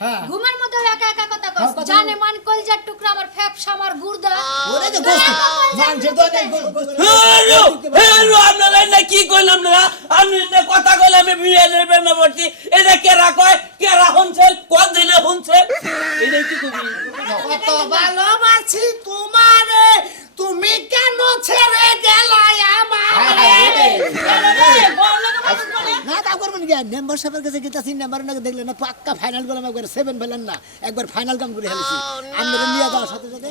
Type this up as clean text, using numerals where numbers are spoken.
ঘুমের মধ্যে একা একা কথা কস জানে মান কলজার টুকরা আমার ফ্যাপসা আমার গুর্দা ওরে যে গোস্ত মাংসের তো অনেক গোস্ত হেলো আপনারা না কি কইলাম না আমি না কথা কইলাম আমি বিয়ের প্রেমে পড়ছি এটা কেরা কয় কেরা হনছেন কোন দিনে হনছেন এটা কি কবি কত ভালোবাসি তোমারে তুমি কেন ছেড়ে গেলাই আমারে না তা করবেন কি মেম্বার সাহেবের কাছে গেতাছি মেম্বার নাকি দেখলেন না পাক্কা ফাইনাল করলাম একবার 7 ফেলেন না একবার ফাইনাল কাম করে হেলেছি আমরা নিয়ে যাওয়ার সাথে সাথে